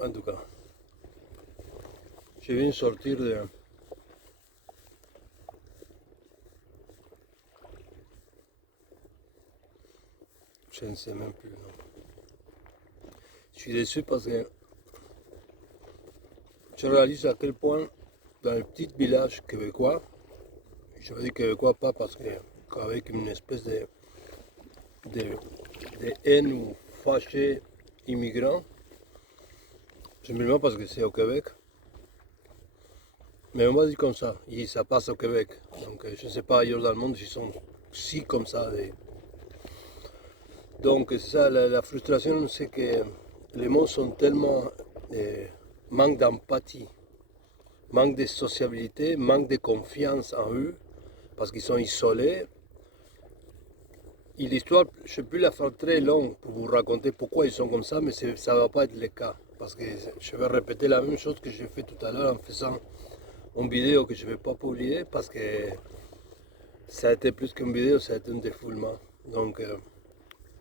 En tout cas, je viens de sortir de... Je ne sais même plus. Non. Je suis déçu parce que je réalise à quel point dans les petits villages québécois, je veux dire québécois pas parce qu'avec une espèce de, de haine ou fâché immigrant, simplement parce que c'est au Québec. Mais on va dire comme ça, et ça passe au Québec. Donc je ne sais pas ailleurs dans le monde s'ils sont si comme ça. Donc c'est ça, la frustration, c'est que les mots sont tellement manque d'empathie, manque de sociabilité, manque de confiance en eux, parce qu'ils sont isolés. Et l'histoire, je peux la faire très longue pour vous raconter pourquoi ils sont comme ça, mais ça ne va pas être le cas. Parce que je vais répéter la même chose que j'ai fait tout à l'heure en faisant une vidéo que je ne vais pas publier, parce que ça a été plus qu'une vidéo, ça a été un défoulement. Donc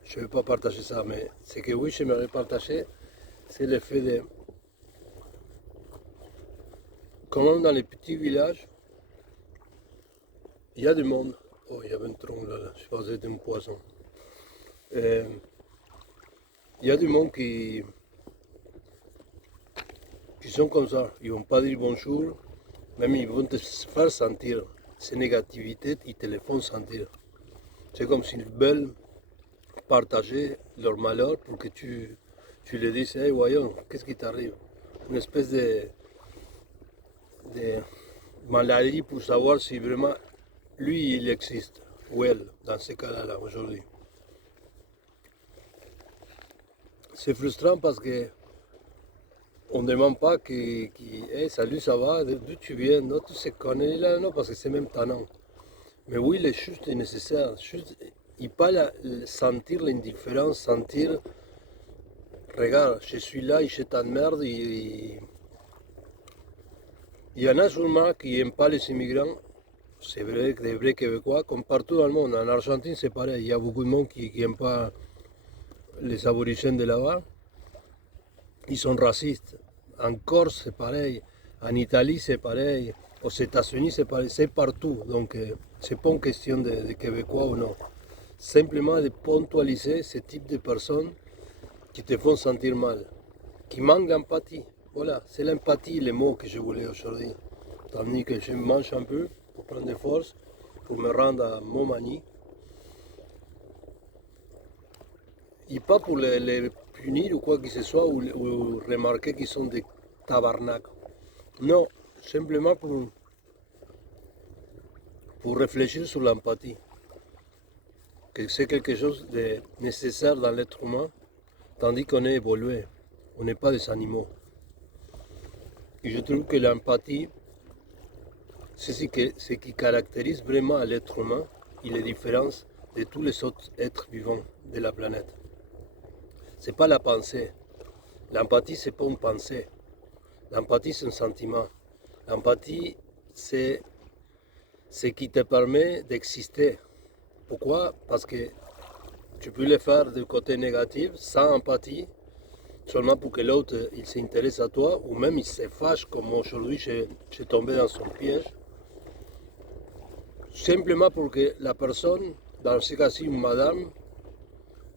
je ne vais pas partager ça, mais ce que oui, j'aimerais partager, c'est le fait de comment dans les petits villages, il y a du monde. Oh, il y avait un tronc là, je pensais que c'était un poisson. Euh, il y a du monde qui sont comme ça, ils ne vont pas dire bonjour, même ils vont te faire sentir ces négativités, ils te les font sentir. C'est comme s'ils veulent partager leur malheur pour que tu leur dises, hey, voyons, qu'est-ce qui t'arrive? Une espèce de maladie pour savoir si vraiment lui, il existe, ou elle, dans ce cas-là, aujourd'hui. C'est frustrant parce que on ne demande pas hey, salut, ça va, d'où tu viens? Non, tu se connais là, non, parce que c'est même tannant. Mais oui, le juste est nécessaire. Juste, il pas sentir l'indifférence, sentir, regarde, je suis là et je t'emmerde. Il y en a sûrement qui n'aiment pas les immigrants. C'est vrai, des vrais Québécois, comme partout dans le monde. En Argentine, c'est pareil. Il y a beaucoup de monde qui n'aime pas les aborigènes de là-bas. Ils sont racistes. En Corse, c'est pareil. En Italie, c'est pareil. Aux États-Unis, c'est pareil. C'est partout. Donc, c'est pas une question de Québécois ou non. Simplement de ponctualiser ce type de personnes qui te font sentir mal, qui manquent d'empathie. Voilà, c'est l'empathie, les mots que je voulais aujourd'hui. Tandis que je mange un peu pour prendre des forces, pour me rendre à Montmagny. Et pas pour les punir ou quoi que ce soit, ou remarquer qu'ils sont des tabarnak. Non, simplement pour réfléchir sur l'empathie. Que c'est quelque chose de nécessaire dans l'être humain, tandis qu'on est évolué. On n'est pas des animaux. Et je trouve que l'empathie, c'est ce qui caractérise vraiment l'être humain et les différences de tous les autres êtres vivants de la planète. C'est pas la pensée. L'empathie, c'est pas une pensée. L'empathie, c'est un sentiment. L'empathie, c'est ce qui te permet d'exister. Pourquoi? Parce que tu peux le faire du côté négatif, sans empathie, seulement pour que l'autre il s'intéresse à toi, ou même il se fâche, comme aujourd'hui j'ai tombé dans son piège, simplement pour que la personne, dans ce cas-ci une madame,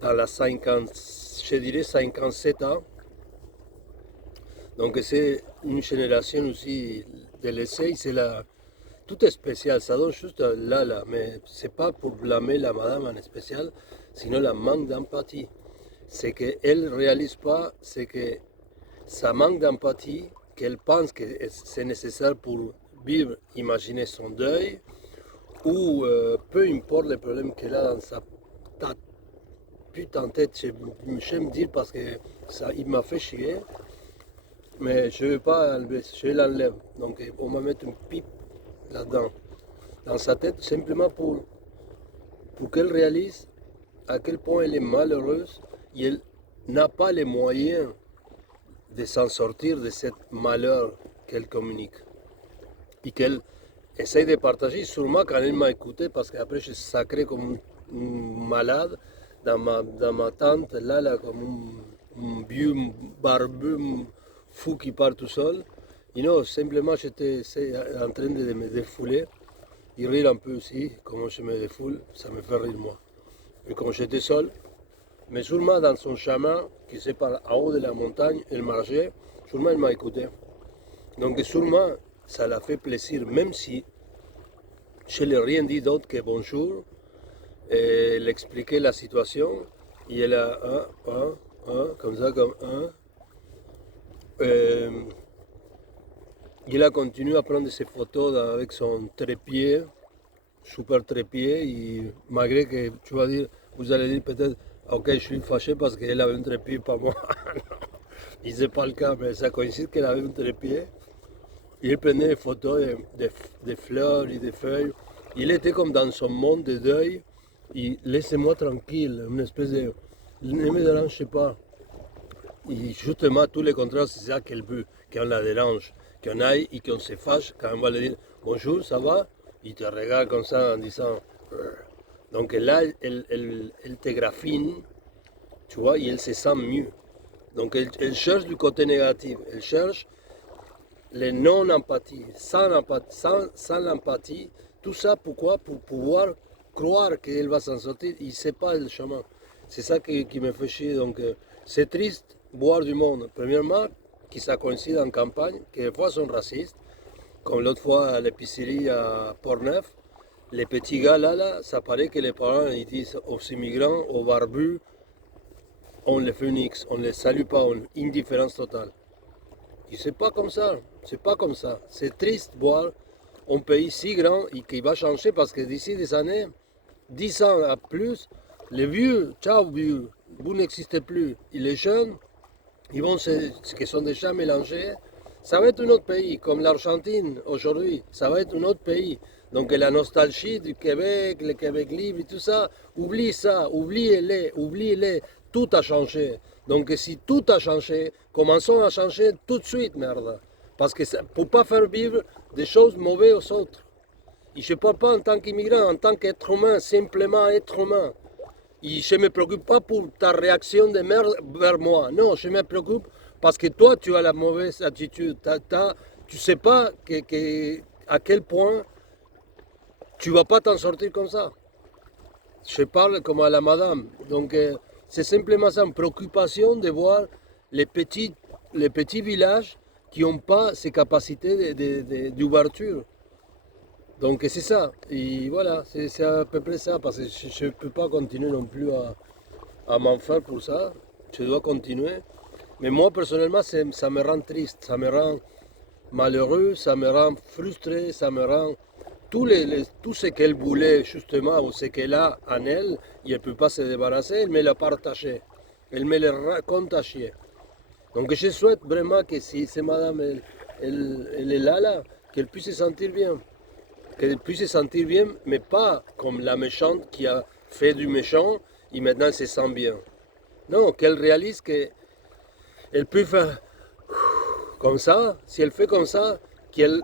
dans la 50, je dirais 57 ans, donc c'est une génération aussi de l'essai, c'est la, tout est spécial, ça donne juste là, mais c'est pas pour blâmer la madame en spécial, sinon la manque d'empathie. C'est qu'elle ne réalise pas, c'est que ça manque d'empathie, qu'elle pense que c'est nécessaire pour vivre, imaginer son deuil, ou peu importe les problèmes qu'elle a dans sa putain de tête, j'aime dire parce que ça, il m'a fait chier, mais je ne vais pas enlever, je l'enlève. Donc on va mettre une pipe là-dedans, dans sa tête, simplement pour qu'elle réalise à quel point elle est malheureuse et elle n'a pas les moyens de s'en sortir de ce malheur qu'elle communique. Et qu'elle essaye de partager, sûrement quand elle m'a écouté, parce qu'après je suis sacré comme un malade dans ma tente, là comme un vieux barbu, fou qui part tout seul. Et non, simplement j'étais en train de me défouler et rire un peu aussi, comment je me défoule, ça me fait rire moi. Et quand j'étais seul, mais sûrement dans son chemin qui sépare en haut de la montagne, elle marchait, sûrement elle m'a écouté. Donc sûrement ça l'a fait plaisir, même si je n'ai rien dit d'autre que bonjour, et elle expliquait la situation, et elle a comme ça, comme un. Il a continué à prendre ses photos avec son trépied, super trépied, et malgré que tu vas dire, vous allez dire peut-être, ok, je suis fâché parce qu'elle avait un trépied, pas moi. Et c'est pas le cas, mais ça coïncide qu'elle avait un trépied. Il prenait des photos de fleurs et de feuilles. Il était comme dans son monde de deuil. Et laissez-moi tranquille, une espèce de. Ne me dérange pas. Et justement, tout le contraire, c'est ça qu'elle veut, qu'on la dérange, qu'on aille et qu'on se fâche, quand on va lui dire bonjour, ça va? Il te regarde comme ça en disant. Donc là, elle te graffine, tu vois, et elle se sent mieux. Donc elle cherche du côté négatif, elle cherche les non-empathies, sans l'empathie, tout ça pourquoi? Pour pouvoir croire qu'elle va s'en sortir, il ne sait pas le chemin. C'est ça qui me fait chier. Donc c'est triste voir du monde, premièrement, qui ça coïncide en campagne, qui des fois sont racistes, comme l'autre fois à l'épicerie à Port-Neuf, les petits gars là, ça paraît que les parents ils disent aux immigrants, aux barbus, on les fait un X, on ne les salue pas, on indifférence totale. Et c'est pas comme ça, c'est pas comme ça. C'est triste voir un pays si grand et qui va changer parce que d'ici des années, 10 ans à plus, les vieux, ciao vieux, vous n'existez plus. Et les jeunes, ils vont qui sont déjà mélangés, ça va être un autre pays, comme l'Argentine aujourd'hui, ça va être un autre pays. Donc la nostalgie du Québec, le Québec libre et tout ça, oublie ça, oubliez-les, oubliez-les, tout a changé. Donc si tout a changé, commençons à changer tout de suite, merde. Parce que pour ne pas faire vivre des choses mauvaises aux autres. Et je ne parle pas en tant qu'immigrant, en tant qu'être humain, simplement être humain. Et je ne me préoccupe pas pour ta réaction de merde vers moi. Non, je me préoccupe parce que toi, tu as la mauvaise attitude. Tu ne sais pas à quel point tu ne vas pas t'en sortir comme ça. Je parle comme à la madame. Donc, c'est simplement ça, une préoccupation de voir les petits villages qui n'ont pas ces capacités d'ouverture. Donc c'est ça, et voilà, c'est à peu près ça, parce que je ne peux pas continuer non plus à m'en faire pour ça, je dois continuer. Mais moi personnellement, ça me rend triste, ça me rend malheureux, ça me rend frustré, ça me rend tout ce qu'elle voulait justement, ou ce qu'elle a en elle, et elle ne peut pas se débarrasser, elle me l'a partagé, elle me l'a contagié. Donc je souhaite vraiment que si cette madame, elle est là, qu'elle puisse se sentir bien. Qu'elle puisse se sentir bien, mais pas comme la méchante qui a fait du méchant et maintenant elle se sent bien. Non, qu'elle réalise qu'elle peut faire comme ça, si elle fait comme ça, qu'elle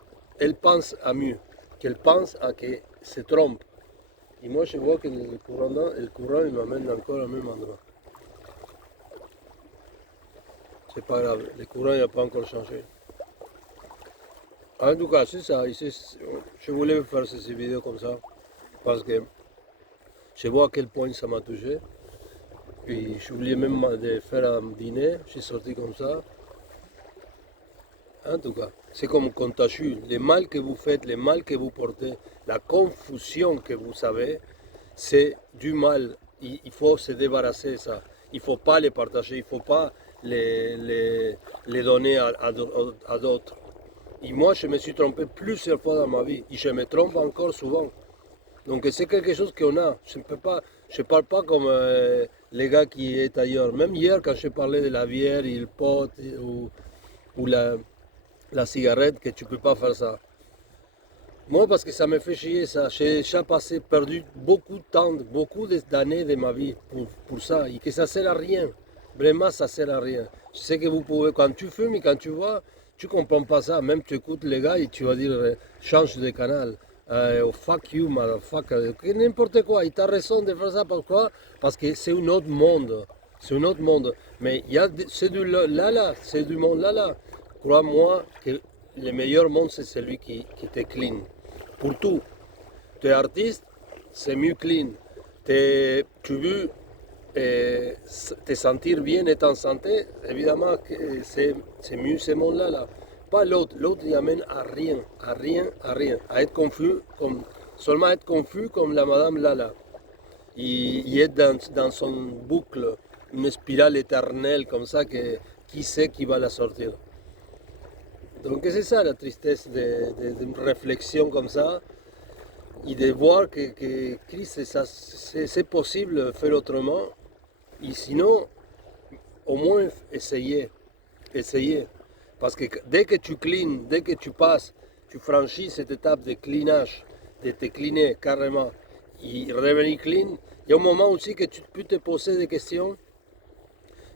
pense à mieux, qu'elle pense à qu'elle se trompe. Et moi je vois que le courant il m'amène encore au même endroit. C'est pas grave, le courant n'a pas encore changé. En tout cas, c'est ça. Je voulais faire ces vidéos comme ça parce que je vois à quel point ça m'a touché. Et j'ai oublié même de faire un dîner. Je suis sorti comme ça. En tout cas, c'est comme contagieux. Le mal que vous faites, le mal que vous portez, la confusion que vous avez, c'est du mal. Il faut se débarrasser de ça. Il ne faut pas les partager. Il ne faut pas les donner à d'autres. Et moi, je me suis trompé plusieurs fois dans ma vie. Et je me trompe encore souvent. Donc c'est quelque chose qu'on a. Je ne parle pas comme les gars qui sont ailleurs. Même hier, quand je parlais de la bière et le pot ou la cigarette, que tu ne peux pas faire ça. Moi, parce que ça me fait chier ça. J'ai déjà perdu beaucoup de temps, beaucoup d'années de ma vie pour ça. Et que ça ne sert à rien. Vraiment, ça ne sert à rien. Je sais que vous pouvez, quand tu fumes et quand tu vois, tu ne comprends pas ça. Même tu écoutes les gars et tu vas dire change de canal. Oh, fuck you, motherfucker. N'importe quoi. Et tu as raison de faire ça. Pourquoi? Parce que c'est un autre monde. C'est un autre monde. Mais il y a c'est du là, c'est du monde là. crois-moi que le meilleur monde, c'est celui qui te clean. Pour tout. Tu es artiste, c'est mieux clean. Tu veux te sentir bien, être en santé, évidemment que c'est mieux ce monde-là. Là. Pas l'autre. L'autre, il amène à rien, à rien, à rien. À être confus, seulement être confus comme la Madame Lala. Il est dans son boucle, une spirale éternelle comme ça, que qui sait qui va la sortir. Donc c'est ça la tristesse d'une réflexion comme ça, et de voir que Christ, c'est possible de faire autrement, et sinon, au moins essayer, essayer. Parce que dès que tu cleans, dès que tu passes, tu franchis cette étape de cleanage, de te cleaner carrément, et revenir clean, il y a un moment aussi que tu peux te poser des questions,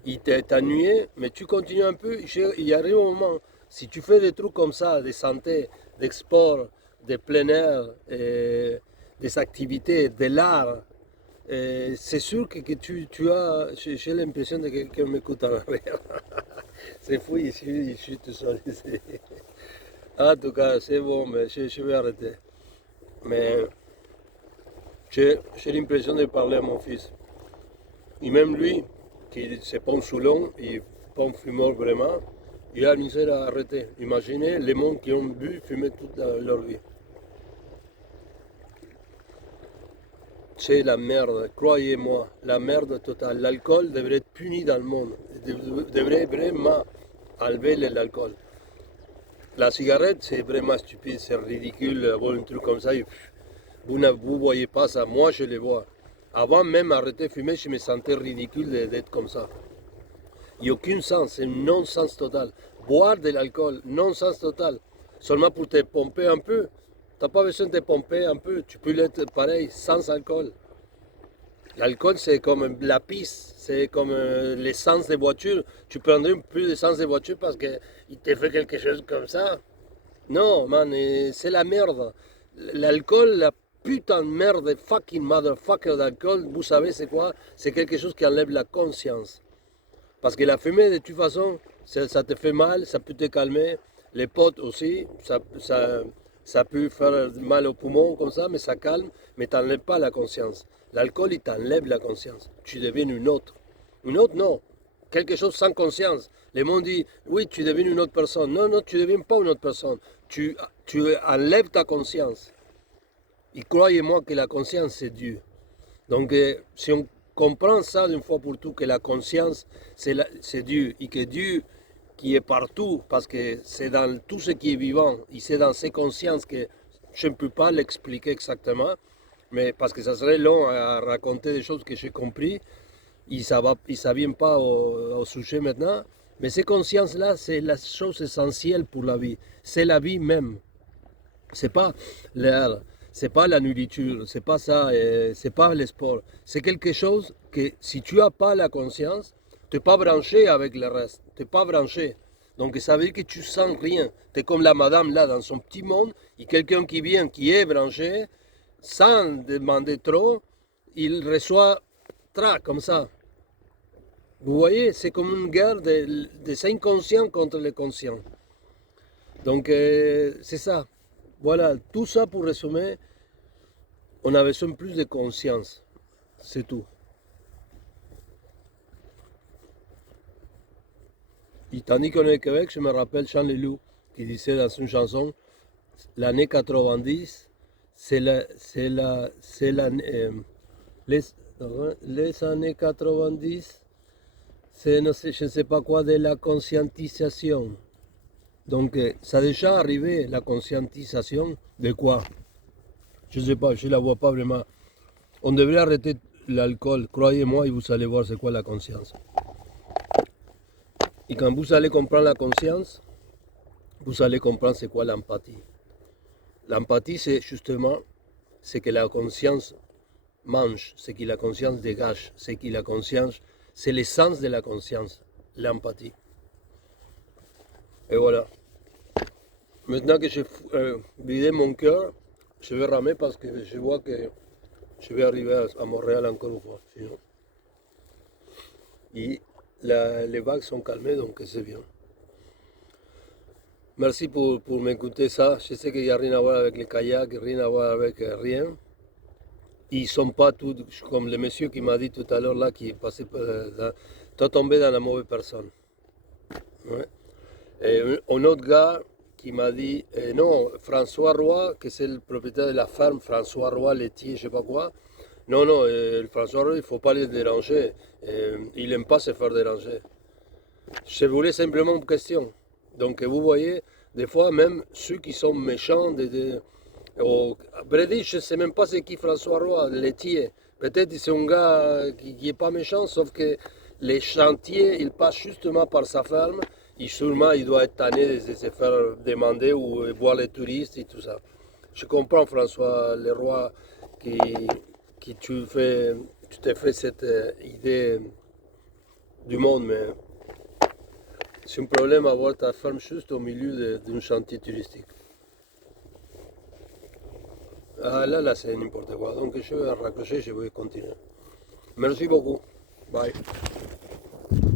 il t'ennuie, mais tu continues un peu, il arrive un moment, si tu fais des trucs comme ça, de santé, d'export, de plein air, des activités, de l'art, c'est sûr que tu as, j'ai l'impression de que quelqu'un m'écoute en arrière. C'est fou, je suis tout seul ici. En tout cas, c'est bon, mais je vais arrêter. Mais j'ai l'impression de parler à mon fils. Et même lui, qui c'est pas un saoulon, il n'est pas un fumeur vraiment, il a misère à arrêter. Imaginez les mondes qui ont bu, fumé toute leur vie. C'est la merde, croyez-moi, la merde totale. L'alcool devrait être puni dans le monde. Devrait vraiment enlever l'alcool. La cigarette, c'est vraiment stupide, c'est ridicule, avoir un truc comme ça. Vous ne voyez pas ça, moi je le vois. Avant même d'arrêter de fumer, je me sentais ridicule d'être comme ça. Il n'y a aucun sens, c'est non-sens total. Boire de l'alcool, non-sens total. Seulement pour te pomper un peu. Tu n'as pas besoin de te pomper un peu, tu peux l'être pareil, sans alcool. L'alcool, c'est comme la piste, c'est comme l'essence de voiture. Tu prendrais un peu d'essence de voiture parce qu'il te fait quelque chose comme ça. Non, man, c'est la merde. L'alcool, la putain de merde, fucking motherfucker d'alcool, vous savez c'est quoi? C'est quelque chose qui enlève la conscience. Parce que la fumée, de toute façon, ça te fait mal, ça peut te calmer. Les potes aussi, ça peut faire mal aux poumons comme ça, mais ça calme, mais tu n'enlèves pas la conscience. L'alcool, il t'enlève la conscience. Tu deviens une autre. Une autre, non. Quelque chose sans conscience. Le monde dit, oui, tu deviens une autre personne. Non, non, tu ne deviens pas une autre personne. Tu enlèves ta conscience. Et croyez-moi que la conscience, c'est Dieu. Donc, si on comprend ça d'une fois pour toutes, que la conscience, c'est Dieu, et que Dieu, qui est partout, parce que c'est dans tout ce qui est vivant, et c'est dans ces consciences que je ne peux pas l'expliquer exactement, mais parce que ça serait long à raconter des choses que j'ai compris, et ça ne vient pas au sujet maintenant, mais ces consciences-là, c'est la chose essentielle pour la vie, c'est la vie même. C'est pas l'air, c'est pas la nourriture, c'est pas ça, c'est pas le sport. C'est quelque chose que si tu n'as pas la conscience, tu n'es pas branché avec le reste, tu n'es pas branché. Donc ça veut dire que tu sens rien. Tu es comme la madame là dans son petit monde, et quelqu'un qui vient, qui est branché, sans demander trop, il reçoit comme ça. Vous voyez, c'est comme une guerre des inconscients contre les conscients. Donc c'est ça. Voilà, tout ça pour résumer, on a besoin de plus de conscience, c'est tout. Et tandis qu'on est au Québec, je me rappelle Jean Leloup qui disait dans une chanson, l'année 90, les années 90, c'est je ne sais pas quoi de la conscientisation. Donc ça a déjà arrivé, la conscientisation de quoi? Je ne sais pas, je ne la vois pas vraiment. On devrait arrêter l'alcool, croyez-moi, et vous allez voir c'est quoi la conscience. Et quand vous allez comprendre la conscience, vous allez comprendre c'est quoi l'empathie. L'empathie, c'est justement ce que la conscience mange, ce que la conscience dégage, ce que la conscience, c'est l'essence de la conscience, l'empathie. Et voilà. Maintenant que j'ai vidé mon cœur, je vais ramer parce que je vois que je vais arriver à Montréal encore une fois. Sinon. Et les vagues sont calmées, donc c'est bien. Merci pour m'écouter ça. Je sais qu'il n'y a rien à voir avec les kayaks, rien à voir avec rien. Ils sont pas tous comme le monsieur qui m'a dit tout à l'heure là, qui est passé, t'as tombé dans la mauvaise personne. Ouais. Et un autre gars qui m'a dit, non, François Roy, que c'est le propriétaire de la ferme, François Roy, laitier, je sais pas quoi. Non, non, François Roy, il ne faut pas le déranger. Il n'aime pas se faire déranger. Je voulais simplement une question. Donc vous voyez, des fois même ceux qui sont méchants, à vrai dire, je ne sais même pas c'est qui François Roy, laitier. Peut-être c'est un gars qui n'est pas méchant, sauf que les chantiers, il passe justement par sa ferme. Et sûrement, il doit être tanné de se faire demander ou voir les touristes et tout ça. Je comprends, François Leroy, qui, qui tu t'es fait cette idée du monde, mais c'est un problème d'avoir ta ferme juste au milieu d'un chantier touristique. Ah là, c'est n'importe quoi. Donc je vais raccrocher, je vais continuer. Merci beaucoup. Bye.